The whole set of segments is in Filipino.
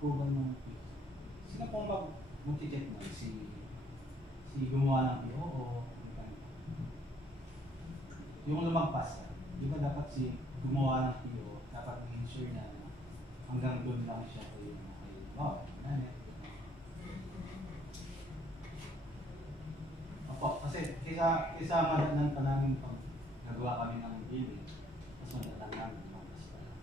approval ng PO. Sino pong mag-check na? Si gumawa ng PO o yung lumagpas ka? Di ba dapat si gumawa ng PO, dapat i-ensure na hanggang doon lang siya kayo nanay. Opo, kasi kaysa madalang pa namin pag nagawa kami ng billing, mas madalang namin lumagpas pa lang.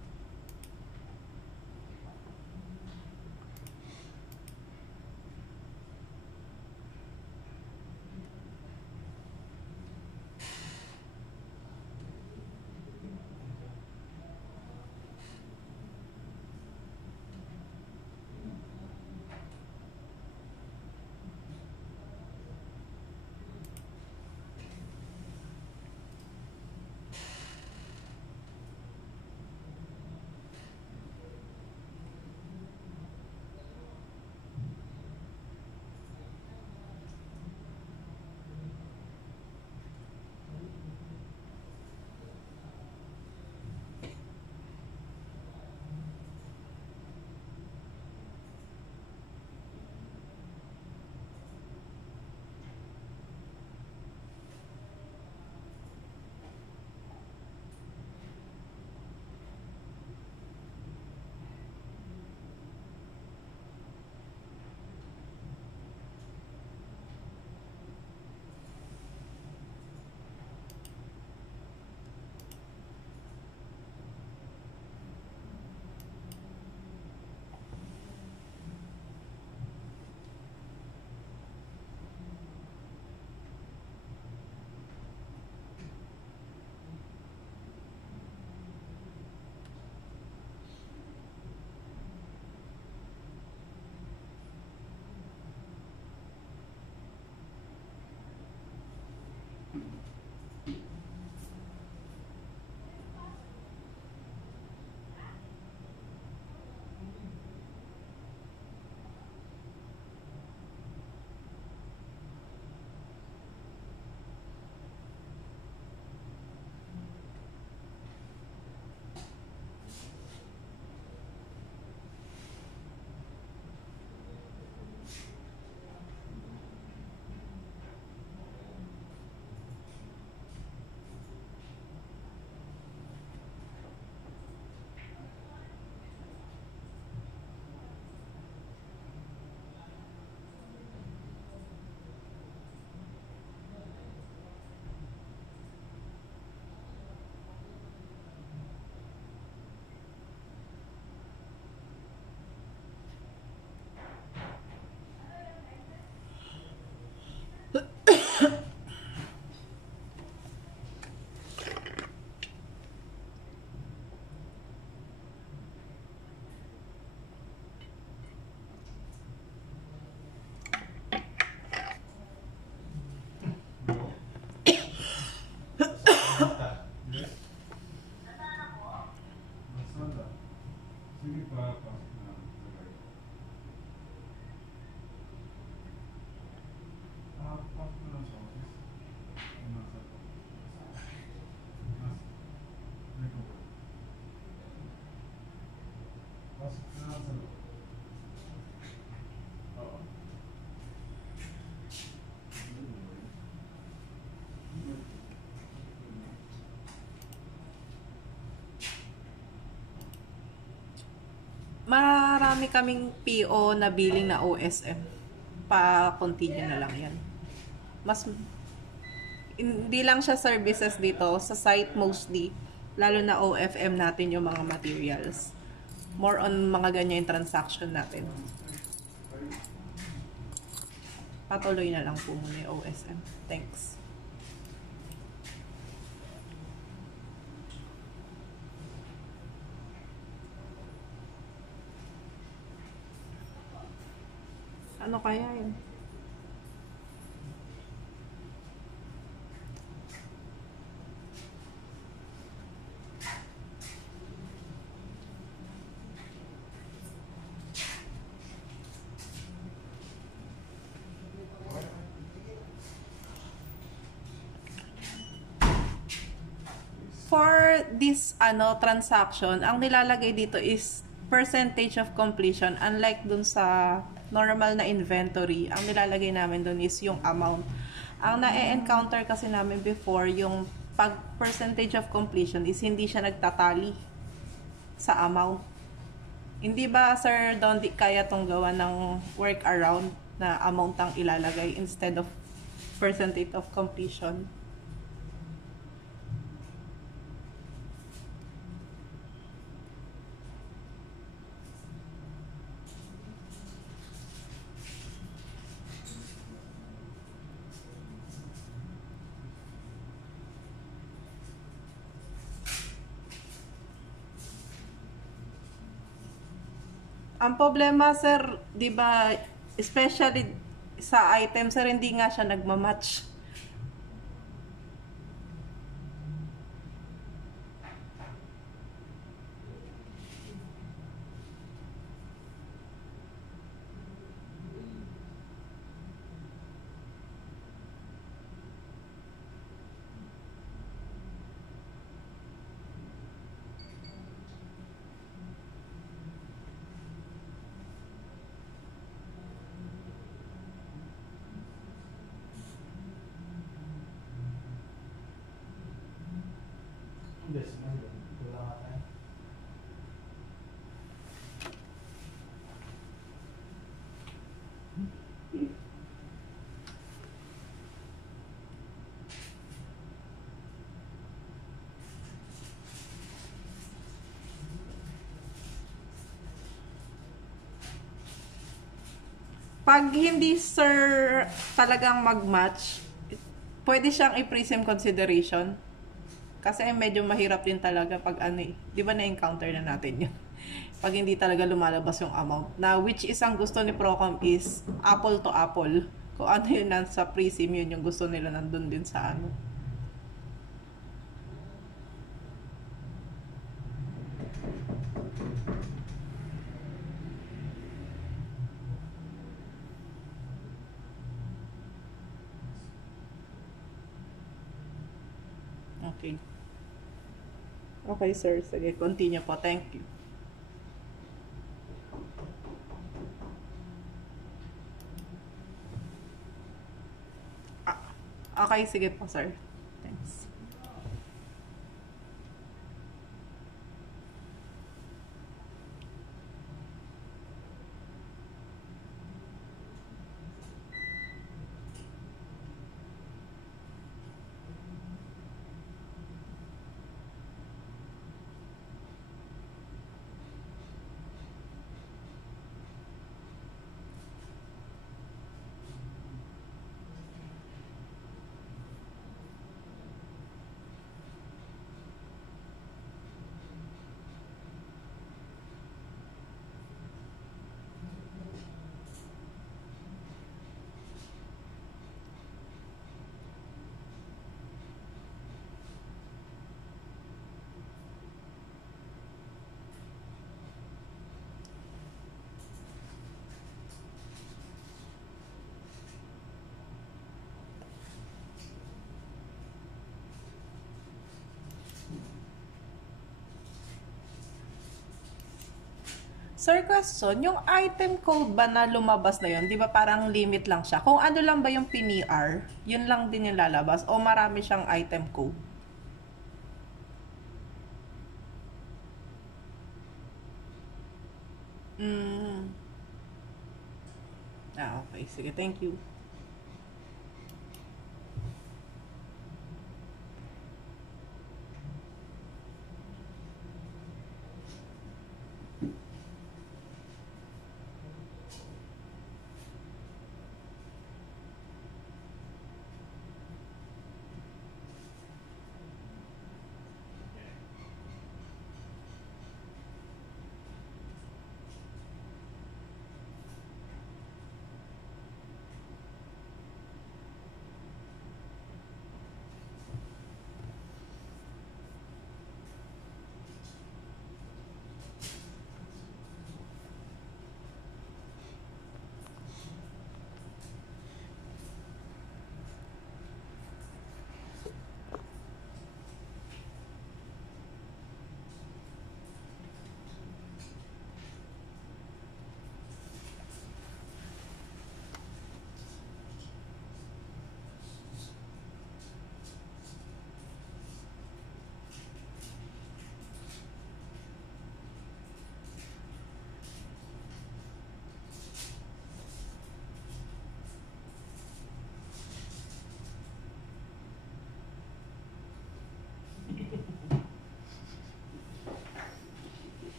Marami kaming PO na billing na OSM. Pa-continue na lang yan. Mas hindi lang siya services dito sa site mostly, lalo na OFM natin yung mga materials. More on mga ganyan yung transaction natin. Patuloy na lang po muna yung OSM. Thanks. Ano kaya yun? For this transaction, ang nilalagay dito is percentage of completion. Unlike dun sa normal na inventory, ang nilalagay namin dun is yung amount. Ang na-encounter kasi namin before, yung pag percentage of completion is hindi siya nagtatali sa amount. Hindi ba, Sir Dondi, kaya tong gawa ng workaround na amount ang ilalagay instead of percentage of completion? Ang problema, sir, 'di ba, especially sa item, sir, hindi nga siya nagma-match. Yes, meron. Wala ka tayo. Pag hindi, sir, talagang mag-match, pwede siyang i-prism consideration. Kasi medyo mahirap din talaga pag ano eh. Di ba na-encounter na natin yun? Pag hindi talaga lumalabas yung amount. Na which is ang gusto ni Procom is apple to apple. Kung ano yun nasa prism, yun yung gusto nila nandun din sa ano. Okay. Okay, sir. Sige, continue po. Thank you. Okay, sige po, sir. Thanks. Sir, question, yung item code ba na lumabas na yun, di ba parang limit lang siya? Kung ano lang ba yung PNR, yun lang din yung lalabas o marami siyang item code? Mm. Okay. Sige, thank you.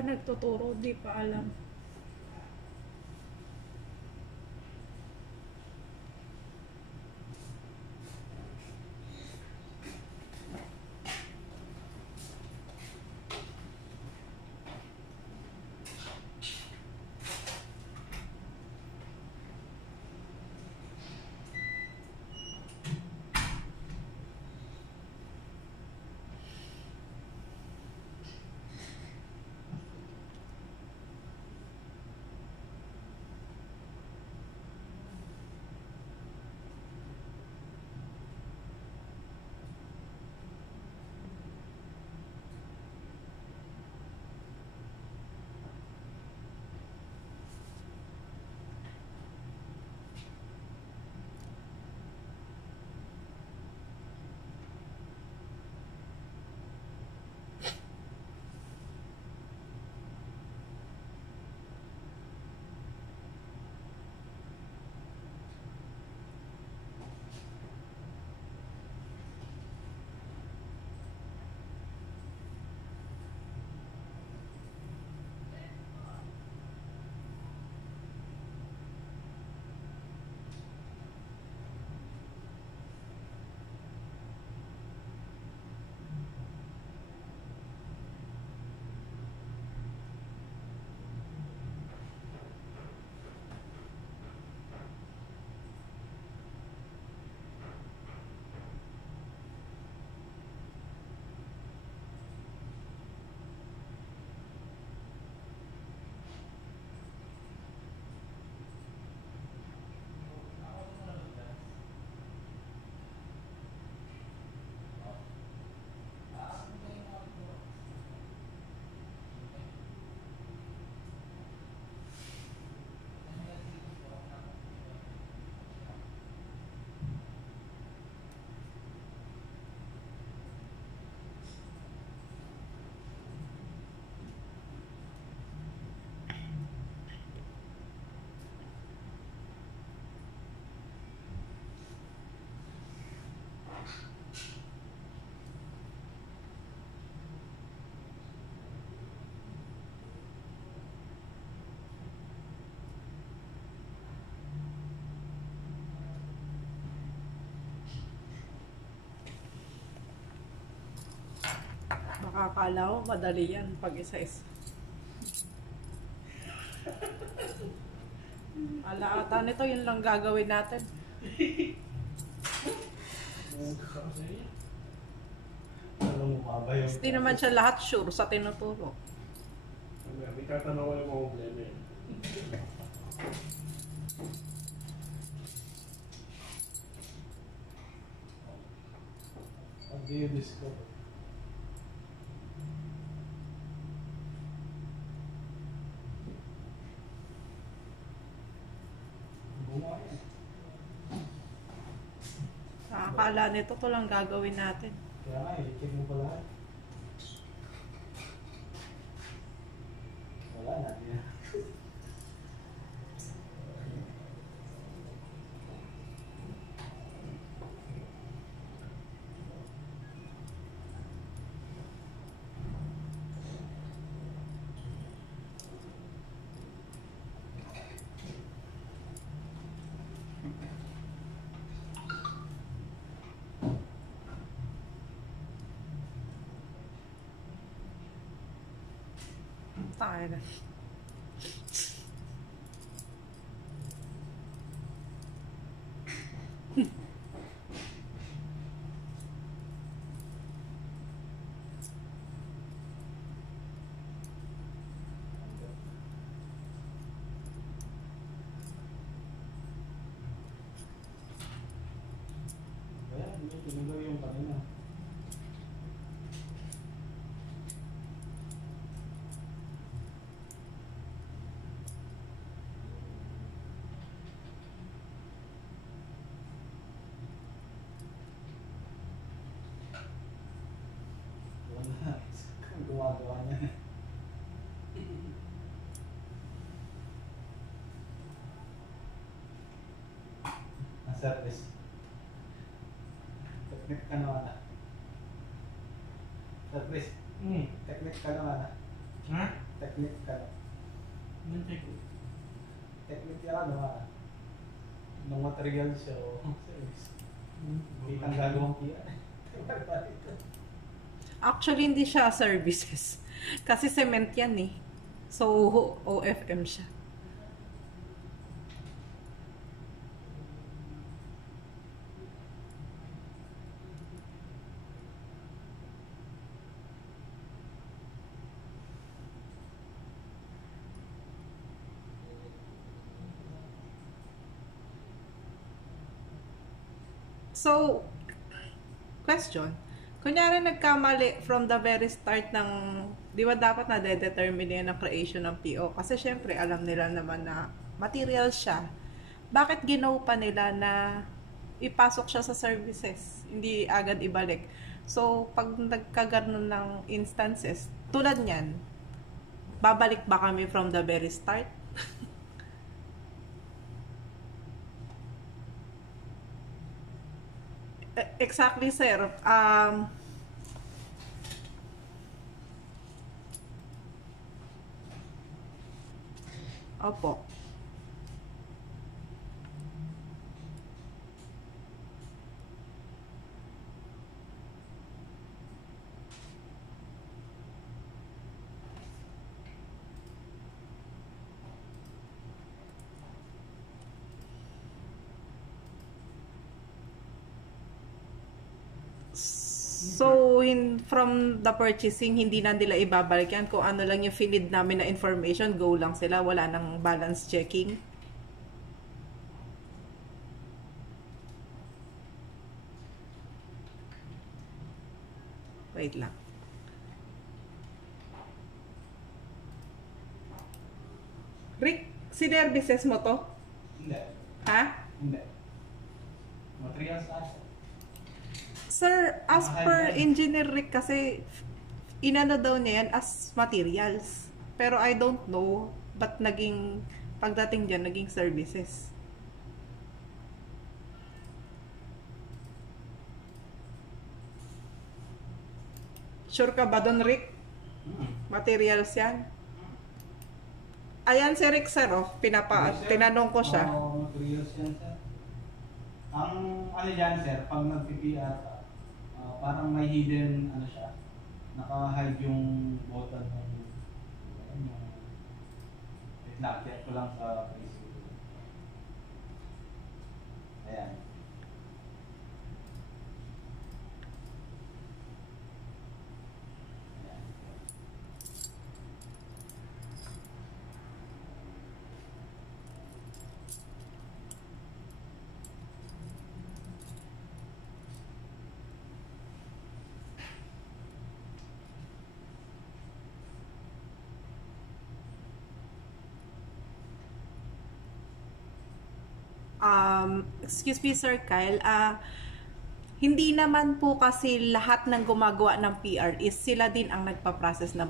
Kaya nagtuturo, di pa alam. Makakala mo, madali yan pag isa-isa. Alaata nito, yun lang gagawin natin. Alam mo pa ba yung... Hindi naman siya lahat sure sa tinuturo. May tatanong ko yung mga problema eh. How do you discover? Bunga yan. Nakakala nito, ito lang gagawin natin. Kaya nga, i-check mo pa lahat. Wala natin yan. Tayo na. Kaya, hindi tinanggal yung kanina. Wala. Ang gumagawa niya. Ang service. Teknik ka naman na. Service. Teknik ka naman na. Ha? Technique ka. Anong check ko? Technique yan, ano ng material siya o service. Kitang gagawang kiya. Actually, hindi siya services. Kasi cement yan eh. So, OFM siya. So, question. Kunyari nagkamali from the very start ng, di ba dapat na de-determine yan ang creation ng PO? Kasi syempre, alam nila naman na material siya. Bakit ginaw pa nila na ipasok siya sa services? Hindi agad ibalik. So, pag nagkaganon ng instances, tulad niyan, babalik ba kami from the very start? Exactly, sir. Opo. So, from the purchasing, hindi na nila ibabalik yan. Kung ano lang yung finid namin na information, go lang sila. Wala nang balance checking. Wait lang. Rick, sinervices mo to? Hindi. Ha? Hindi. Materials na siya. Sir, as per Engineer Rick kasi, inano daw niya yan as materials. Pero I don't know, ba't naging, pagdating dyan, naging services. Sure ka ba doon, Rick? Materials yan? Ayan si Rick, sir, oh. Tinanong ko siya. Oo, materials yan, sir. Ang ano yan, sir, pag nag-PPR ka, parang may hidden, ano siya, naka-hide yung button ng yung wait lang, check ko lang sa Facebook. Ayan. Ayan. Excuse me, Sir Kyle, hindi naman po kasi lahat ng gumagawa ng PR is sila din ang nagpa-process ng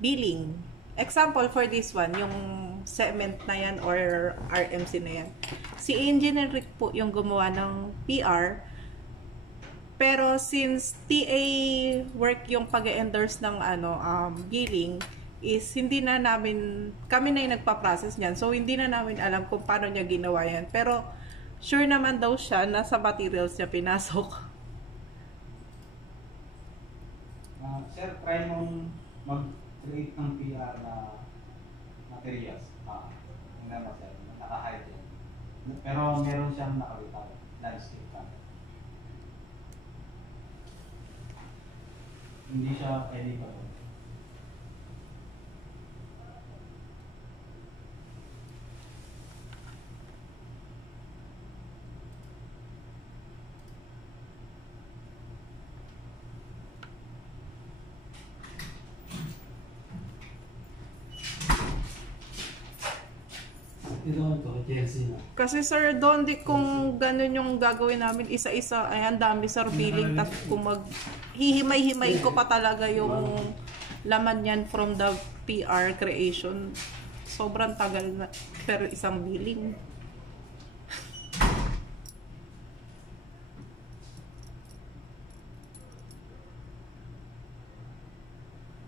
billing. Example for this one, yung cement na yan or RMC na yan. Si Engineer Rick po yung gumawa ng PR, pero since TA work yung pag-endorse ng billing, is hindi na namin, kami na yung nagpa-process niyan. So, hindi na namin alam kung paano niya ginawa yan. Pero, sure naman daw siya na sa materials niya pinasok. Sir, try mong mag-create ng PR na materials. Hindi naman, sir. Naka-hide yan. Pero meron siyang nakalitaw. Landscape camera. Hindi siya pwede ba? Kasi sir, doon di kung ganun yung gagawin namin isa-isa, ay ang dami sir billing, tapos kung hihimay-himay ko pa talaga yung laman yan from the PR creation. Sobrang tagal na per isang billing.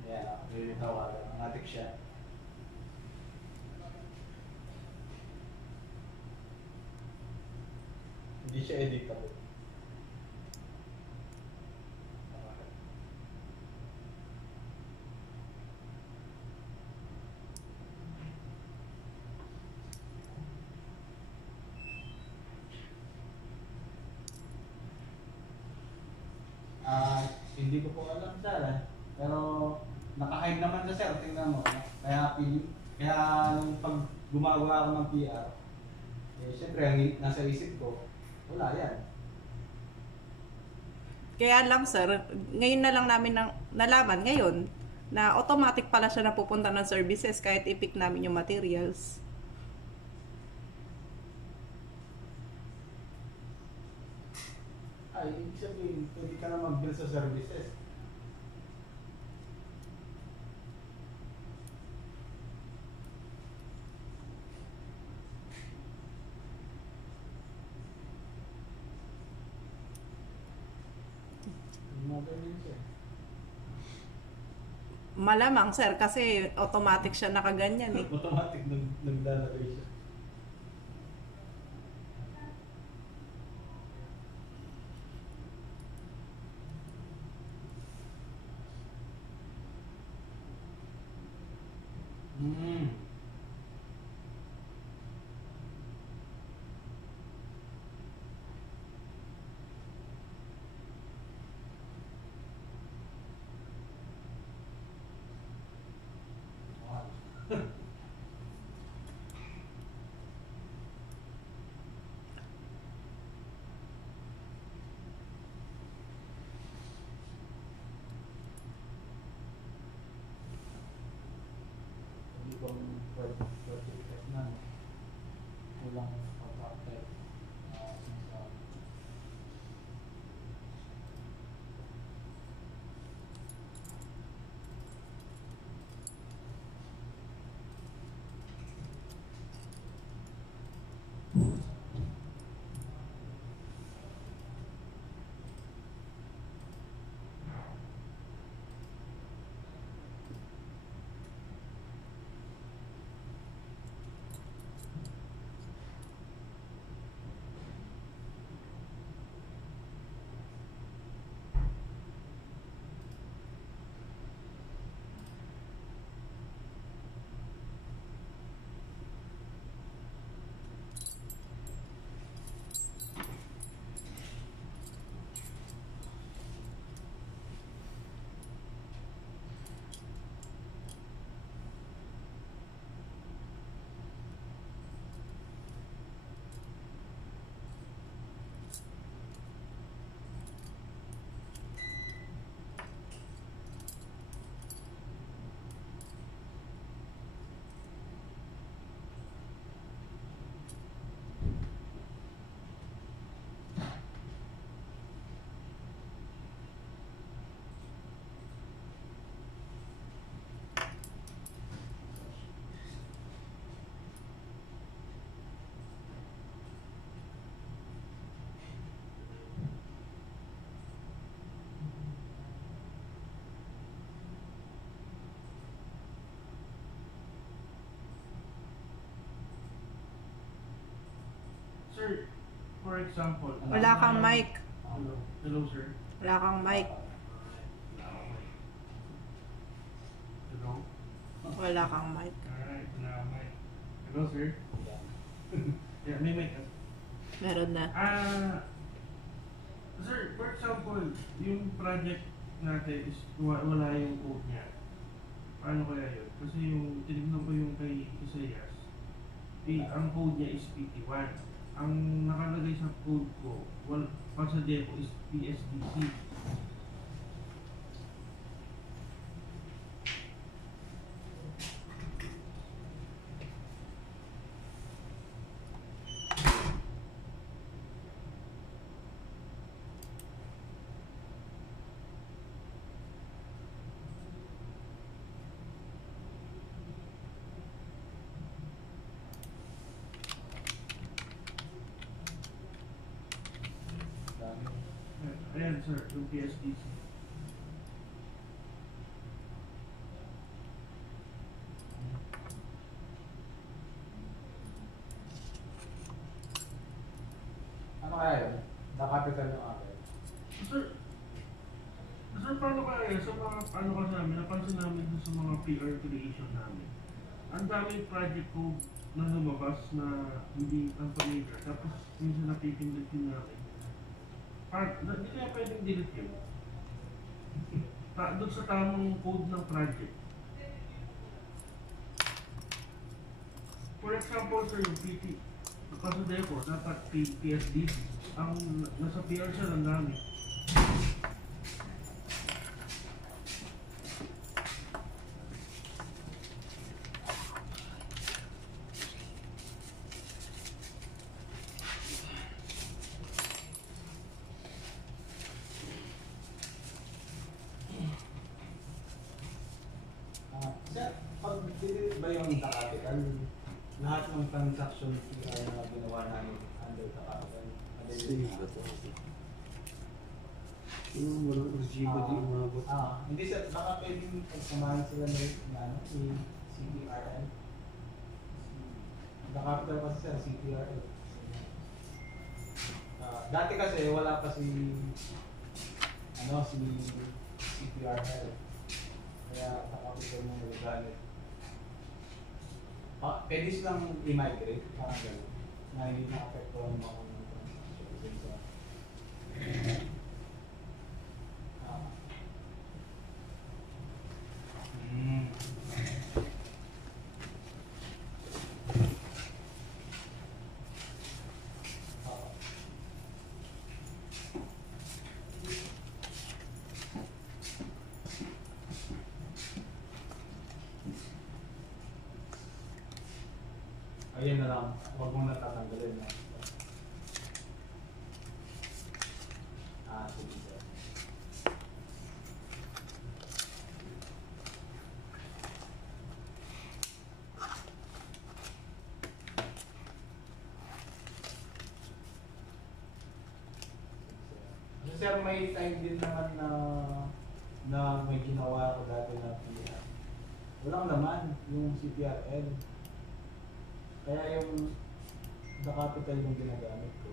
Yeah, nilitaw ka. Natik siya. Hindi siya editable. Hindi ko po alam sir eh. Pero naka-hide naman sa sir, tingnan mo. Kaya nung pag gumagawa ako ng PR, eh, siyempre ang nasa isip ko, wala yan. Kaya lang sir, ngayon na lang namin nalaman ngayon na automatic pala siya napupunta ng services kahit i-pick namin yung materials. Ay, ibig sabihin, pwede ka na mag-bill sa services. Mga ganyan siya. Malamang sir, kasi automatic siya nakaganyan eh. Automatic naglalagay siya. Hmm. Wow. Hindi ko pwede i-test na. Kulang pag-update. Sinasabi. Sir, for example, Wala kang mic. Hello. Hello, sir. Wala kang mic. Hello. Wala kang mic. Alright, wala akong mic. Hello, sir. Yeah, may mic. Meron na. Sir, for example, yung project natin is wala yung code niya. Paano kaya yun? Kasi yung tinignan ko yung kay Isaias, ang code niya is PT1. Ang nakalagay sa code ko, pag sa depo is PSDC. Ayan, sir, yung PSDC. Ano kaya yun? The capital ng akin. Sir, sir, paano kaya sa mga, ano kasi namin, napansin namin dun sa mga PR creation namin. Ang daming project ko na lumabas na hindi ang familiar. Tapos minsan napipindot din namin. Hindi kaya pwedeng delete yun. Doon sa tamang code ng project. For example, sir, yung PT, Pasodeco, dapat PSDC. Ang nasa PR siya lang gamit. Sir, pag delete ba yung the capital, lahat ng transaction na ginawa namin under the capital, Sige ba ito? Yung walang resibo di umabot. hindi sir, baka pwedeng pagsamahan sila na ano, si CPRL. The capital kasi sir, CPRL. Dati kasi wala pa si CPRL. Kaya nakapital mo nagagamit. Pwede silang i-migrate, parang gano'n. Na hindi na-apektuhan mo ako ng transaction sa... Ayan na lang, huwag mong natatanggalin na. Sige sir. Sir, may time din naman na may ginawa ko dati na PR. Walang laman yung CPRL. Kaya yung the capital yung ginagamit ko.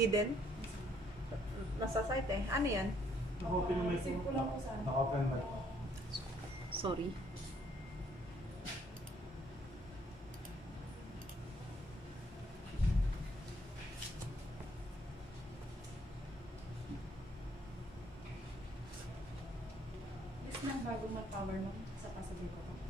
Eden? Nasa site eh. Ano yan? Nakopin na may Naka-open mic. Sorry. Is na bago mag-power mo sa Pasodeco ko.